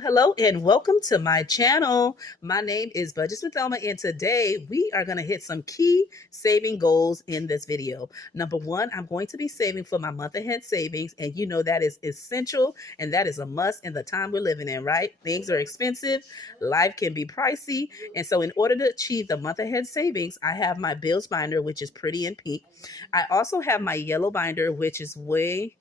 Hello and welcome to my channel. My name is Budgets with Elma, and today we are going to hit some key saving goals in this video. Number one, I'm going to be saving for my month ahead savings, and you know that is essential and that is a must in the time we're living in, right? Things are expensive, life can be pricey, and so in order to achieve the month ahead savings, I have my bills binder, which is pretty in pink. I also have my yellow binder, which is way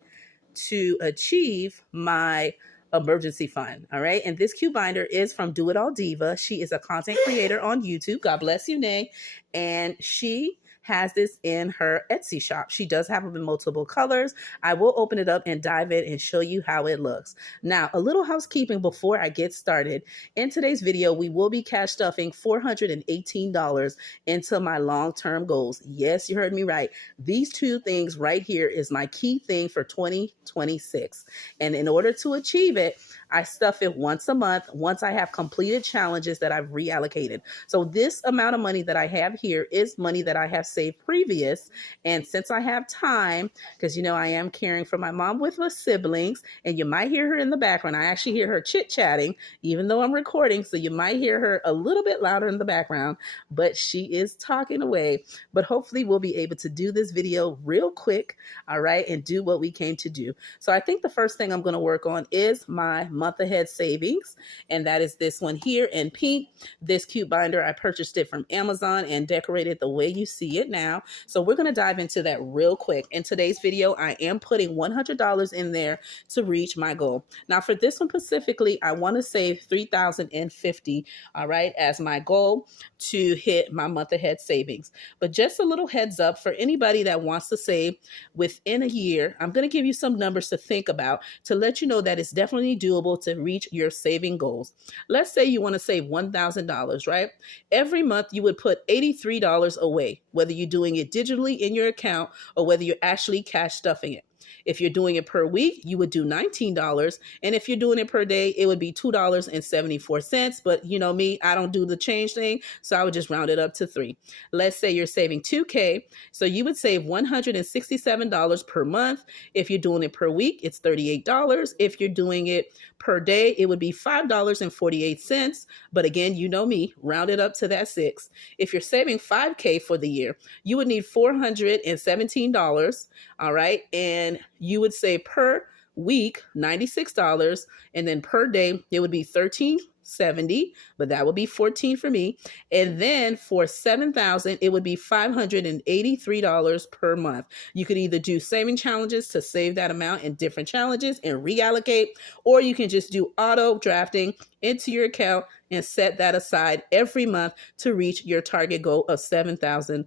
to achieve my emergency fund. All right. And this cute binder is from Do It All Diva. She is a content creator on YouTube. God bless you, Nay. And she has this in her Etsy shop. She does have them in multiple colors. I will open it up and dive in and show you how it looks. Now, a little housekeeping before I get started. In today's video, we will be cash stuffing $418 into my long-term goals. Yes, you heard me right. These two things right here is my key thing for 2026. And in order to achieve it, I stuff it once a month once I have completed challenges that I've reallocated. So this amount of money that I have here is money that I have saved previous. And since I have time, because you know I am caring for my mom with her siblings, and you might hear her in the background. I actually hear her chit-chatting, even though I'm recording, so you might hear her a little bit louder in the background, but she is talking away. But hopefully we'll be able to do this video real quick, all right, and do what we came to do. So I think the first thing I'm going to work on is my month ahead savings, and that is this one here in pink. This cute binder, I purchased it from Amazon and decorated the way you see it now. So we're going to dive into that real quick. In today's video, I am putting $100 in there to reach my goal. Now for this one specifically, I want to save $3,050, all right, as my goal to hit my month ahead savings. But just a little heads up for anybody that wants to save within a year, I'm going to give you some numbers to think about to let you know that it's definitely doable to reach your saving goals. Let's say you want to save $1,000, right? Every month you would put $83 away, whether you're doing it digitally in your account or whether you're actually cash stuffing it. If you're doing it per week, you would do $19. And if you're doing it per day, it would be $2.74. But you know me, I don't do the change thing, so I would just round it up to $3. Let's say you're saving $2K. So you would save $167 per month. If you're doing it per week, it's $38. If you're doing it per day, it would be $5.48. But again, you know me, round it up to that 6. If you're saving $5K for the year, you would need $417. All right. And you would save per week $96, and then per day it would be $13.70, but that would be 14 for me. And then for 7,000 it would be $583 per month. You could either do saving challenges to save that amount in different challenges and reallocate, or you can just do auto drafting into your account and set that aside every month to reach your target goal of $7,000.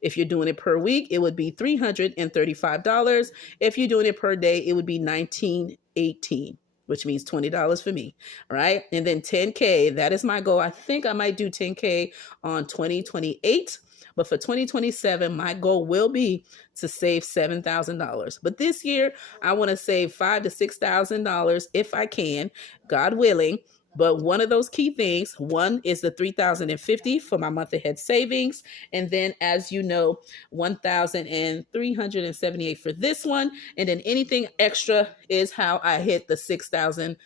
If you're doing it per week, it would be $335. If you're doing it per day, it would be $19.18, which means $20 for me. All right. And then 10K, that is my goal. I think I might do 10K on 2028. But for 2027, my goal will be to save $7,000. But this year, I want to save $5,000 to $6,000 if I can, God willing. But one of those key things, one is the $3,050 for my month ahead savings. And then, as you know, $1,378 for this one. And then anything extra is how I hit the 6,000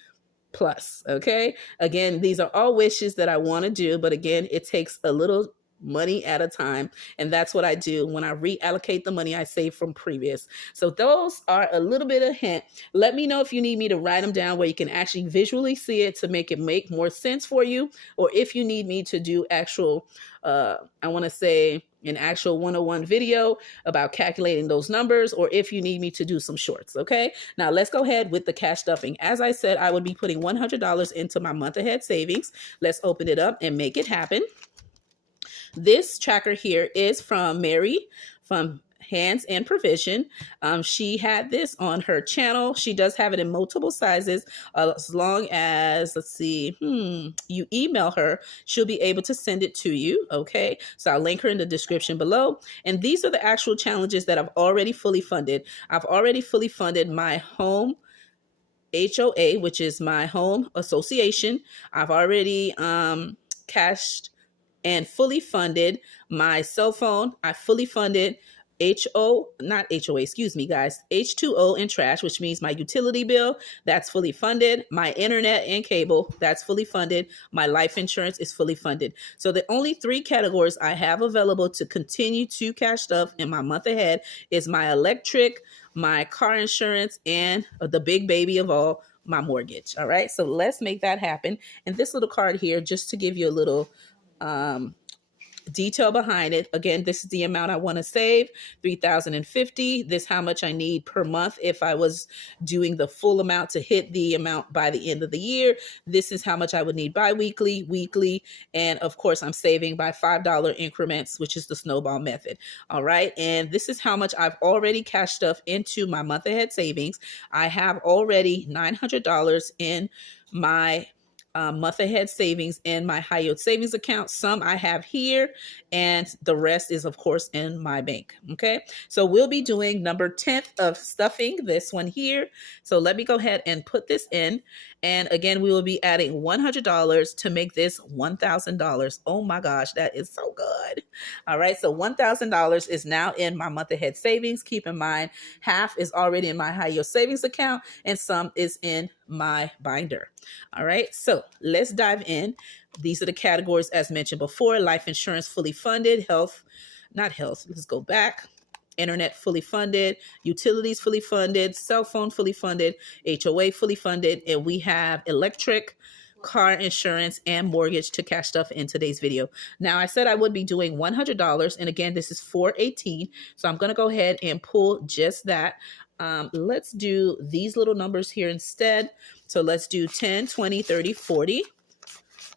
plus. Okay. Again, these are all wishes that I want to do. But again, it takes a little money at a time, and that's what I do when I reallocate the money I saved from previous. So those are a little bit of hint. Let me know if you need me to write them down where you can actually visually see it to make it make more sense for you, or if you need me to do actual I want to say an actual 101 video about calculating those numbers, or if you need me to do some shorts. Okay, now let's go ahead with the cash stuffing. As I said, I would be putting $100 into my month ahead savings. Let's open it up and make it happen. This tracker here is from Mary from Hands and Provision. She had this on her channel. She does have it in multiple sizes. As long as, let's see, you email her, she'll be able to send it to you. Okay, so I'll link her in the description below. And these are the actual challenges that I've already fully funded. I've already fully funded my home HOA, which is my home association. I've already cashed and fully funded my cell phone. I fully funded not HOA, excuse me, guys, H2O and trash, which means my utility bill, that's fully funded. My internet and cable, that's fully funded. My life insurance is fully funded. So the only three categories I have available to continue to cash stuff in my month ahead is my electric, my car insurance, and the big baby of all, my mortgage. All right. So let's make that happen. And this little card here, just to give you a little, detail behind it. Again, this is the amount I want to save, $3,050. This is how much I need per month if I was doing the full amount to hit the amount by the end of the year. This is how much I would need bi-weekly, weekly, and of course I'm saving by $5 increments, which is the snowball method. All right, and this is how much I've already cashed stuff into my month ahead savings. I have already $900 in my month ahead savings in my high yield savings account. Some I have here, and the rest is of course in my bank. Okay, so we'll be doing number 10 of stuffing this one here. So let me go ahead and put this in. And again, we will be adding $100 to make this $1,000. Oh my gosh, that is so good. All right, so $1,000 is now in my month ahead savings. Keep in mind, half is already in my high yield savings account and some is in my binder. All right, so let's dive in. These are the categories as mentioned before: life insurance fully funded, let's go back. Internet fully funded, utilities fully funded, cell phone fully funded, HOA fully funded, and we have electric, car insurance, and mortgage to cash stuff in today's video. Now, I said I would be doing $100, and again, this is 418, so I'm going to go ahead and pull just that. Let's do these little numbers here instead. So let's do 10, 20, 30, 40,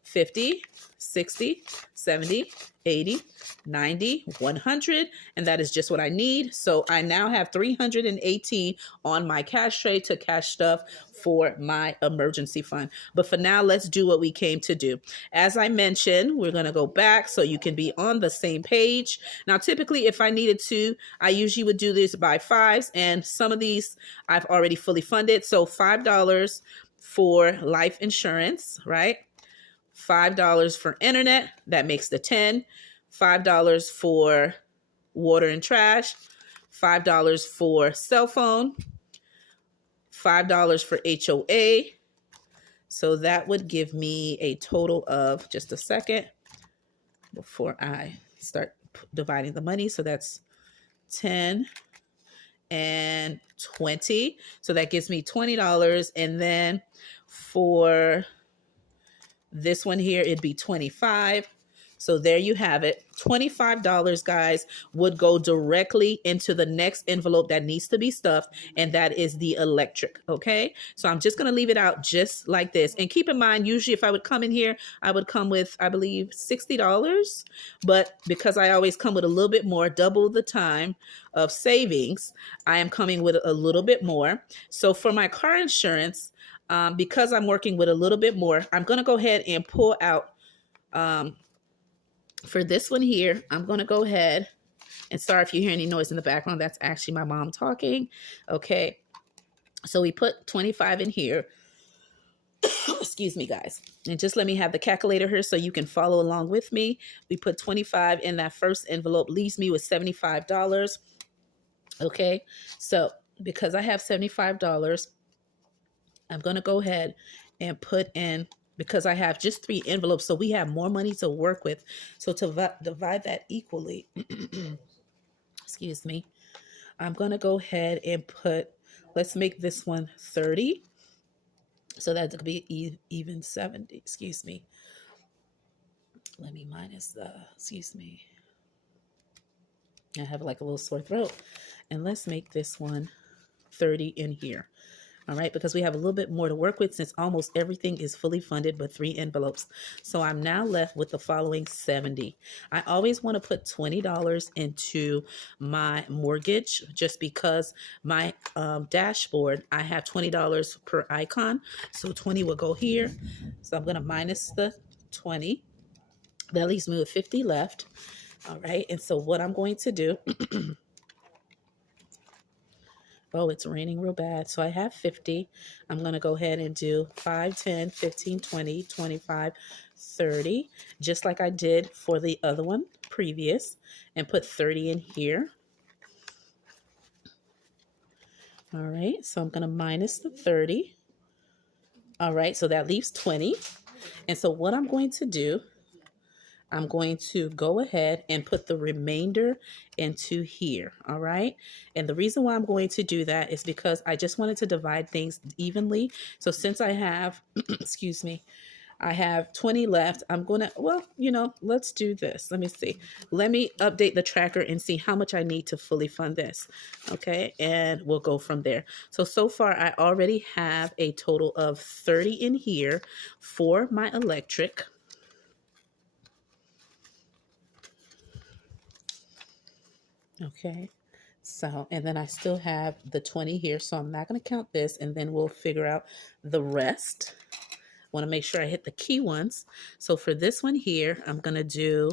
50, 60, 70, 80, 90, 100, and that is just what I need. So I now have 318 on my cash tray to cash stuff for my emergency fund. But for now, let's do what we came to do. As I mentioned, we're going to go back so you can be on the same page. Now, typically, if I needed to, I usually would do this by fives, and some of these I've already fully funded. So $5 for life insurance, right? $5 for internet, that makes the 10. $5 for water and trash, $5 for cell phone, $5 for HOA. So that would give me a total of, just a second before I start dividing the money. So that's 10 and 20. So that gives me $20. And then for this one here, it'd be 25. So there you have it. $25, guys, would go directly into the next envelope that needs to be stuffed, and that is the electric, okay? So I'm just going to leave it out just like this. And keep in mind, usually if I would come in here, I would come with, I believe, $60. But because I always come with a little bit more, double the time of savings, I am coming with a little bit more. So for my car insurance, because I'm working with a little bit more, I'm going to go ahead and pull out, for this one here, I'm going to go ahead and sorry if you hear any noise in the background. That's actually my mom talking. Okay. So we put 25 in here. Excuse me, guys. And just let me have the calculator here so you can follow along with me. We put 25 in that first envelope, leaves me with $75. Okay. So because I have $75, I'm going to go ahead and put in, because I have just 3 envelopes, so we have more money to work with. So to divide that equally, excuse me, I'm going to go ahead and put, let's make this one 30. So that could be even 70, excuse me. Let me minus the, excuse me. I have like a little sore throat. And let's make this one 30 in here. All right, because we have a little bit more to work with since almost everything is fully funded but 3 envelopes. So I'm now left with the following 70. I always want to put $20 into my mortgage just because my dashboard, I have $20 per icon. So 20 will go here. So I'm going to minus the 20. That leaves me with 50 left. All right, and so what I'm going to do, oh, it's raining real bad. So I have 50. I'm going to go ahead and do 5, 10, 15, 20, 25, 30, just like I did for the other one previous, and put 30 in here. All right, so I'm going to minus the 30. All right, so that leaves 20. And so what I'm going to do, I'm going to go ahead and put the remainder into here. All right. And the reason why I'm going to do that is because I just wanted to divide things evenly. So since I have, excuse me, I have 20 left. I'm going to, well, let's do this. Let me see. Let me update the tracker and see how much I need to fully fund this. Okay. And we'll go from there. So far, I already have a total of 30 in here for my electric. Okay. So, and then I still have the 20 here. So I'm not going to count this, and then we'll figure out the rest. Want to make sure I hit the key ones. So for this one here, I'm going to do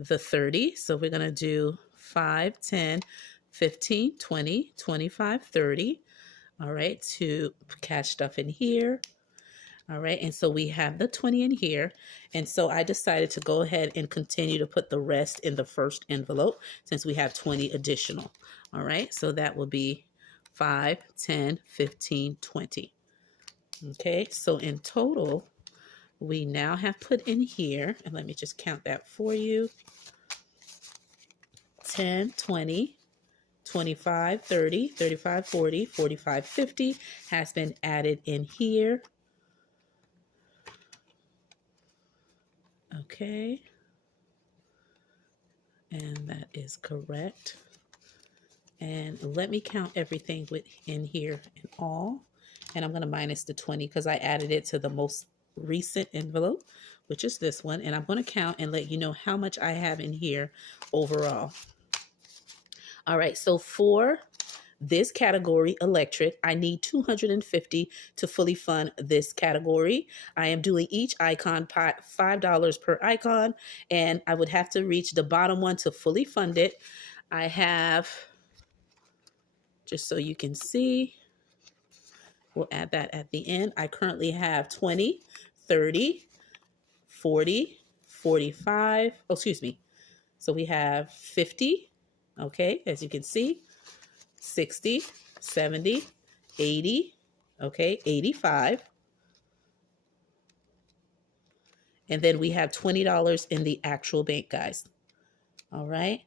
the 30. So we're going to do 5, 10, 15, 20, 25, 30. All right, to cash stuff in here. All right, and so we have the 20 in here. And so I decided to go ahead and continue to put the rest in the first envelope since we have 20 additional. All right, so that will be 5, 10, 15, 20. Okay, so in total, we now have put in here, and let me just count that for you, 10, 20, 25, 30, 35, 40, 45, 50 has been added in here. Okay, and that is correct. And let me count everything in here in all. And I'm going to minus the 20 because I added it to the most recent envelope, which is this one. And I'm going to count and let you know how much I have in here overall. All right, so for this category, electric, I need 250 to fully fund this category. I am doing each icon $5 per icon, and I would have to reach the bottom one to fully fund it. I have, just so you can see, we'll add that at the end. I currently have 20, 30, 40, 45, oh, excuse me. So we have 50, okay, as you can see, 60, 70, 80, okay, 85. And then we have $20 in the actual bank, guys. All right.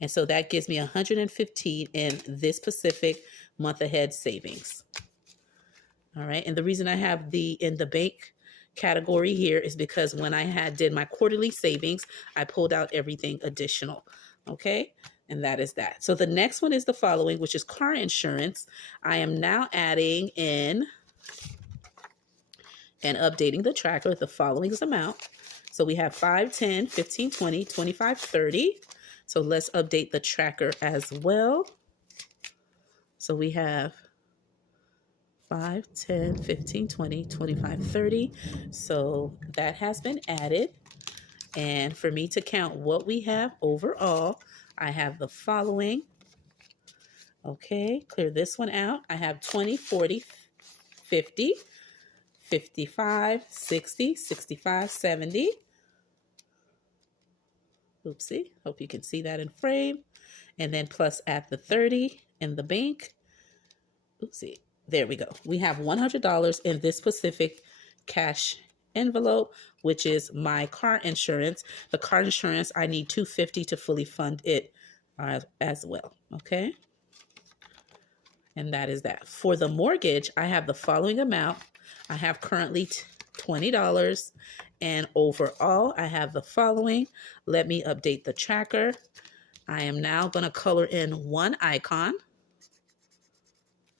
And so that gives me 115 in this specific month ahead savings. All right. And the reason I have in the bank category here is because when I did my quarterly savings, I pulled out everything additional. Okay. And that is that. So the next one is the following, which is car insurance. I am now adding in and updating the tracker with the following amount. So we have 5, 10, 15, 20, 25, 30. So let's update the tracker as well. So we have 5, 10, 15, 20, 25, 30. So that has been added. And for me to count what we have overall, I have the following. Okay, clear this one out. I have 20, 40, 50, 55, 60, 65, 70. Oopsie, hope you can see that in frame. And then plus add the 30 in the bank. Oopsie, there we go. We have $100 in this specific cash envelope, which is my car insurance. The car insurance, I need $250 to fully fund it as well, okay? And that is that. For the mortgage, I have the following amount. I have currently $20. And overall, I have the following. Let me update the tracker. I am now going to color in one icon,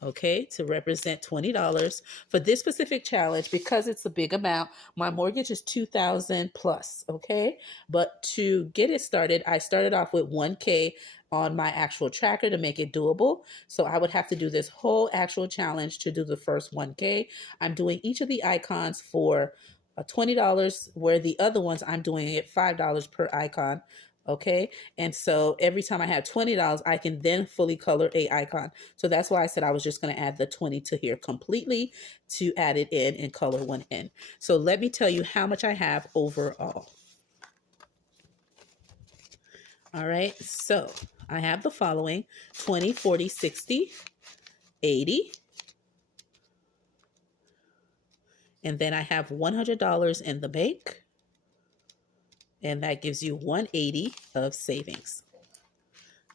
okay, to represent $20. For this specific challenge, because it's a big amount, my mortgage is $2,000 plus, okay? But to get it started, I started off with $1K on my actual tracker to make it doable. So I would have to do this whole actual challenge to do the first $1K. I'm doing each of the icons for $20, where the other ones I'm doing it $5 per icon. Okay. And so every time I have $20, I can then fully color a icon. So that's why I said I was just going to add the 20 to here completely to add it in and color one in. So let me tell you how much I have overall. All right. So I have the following: 20, 40, 60, 80. And then I have $100 in the bank. And that gives you 180 of savings.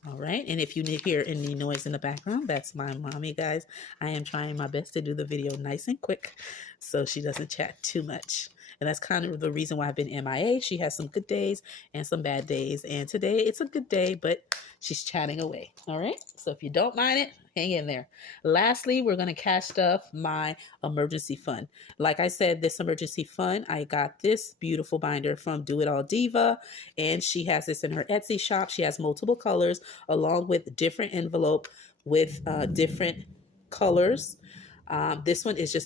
All right. And if you hear any noise in the background, that's my mommy, guys. I am trying my best to do the video nice and quick so she doesn't chat too much. And that's kind of the reason why I've been MIA. She has some good days and some bad days. And today it's a good day, but she's chatting away. All right. So if you don't mind it, hang in there. Lastly, we're going to cash stuff my emergency fund. Like I said, this emergency fund, I got this beautiful binder from Do It All Diva. And she has this in her Etsy shop. She has multiple colors along with different envelope with different colors. This one is just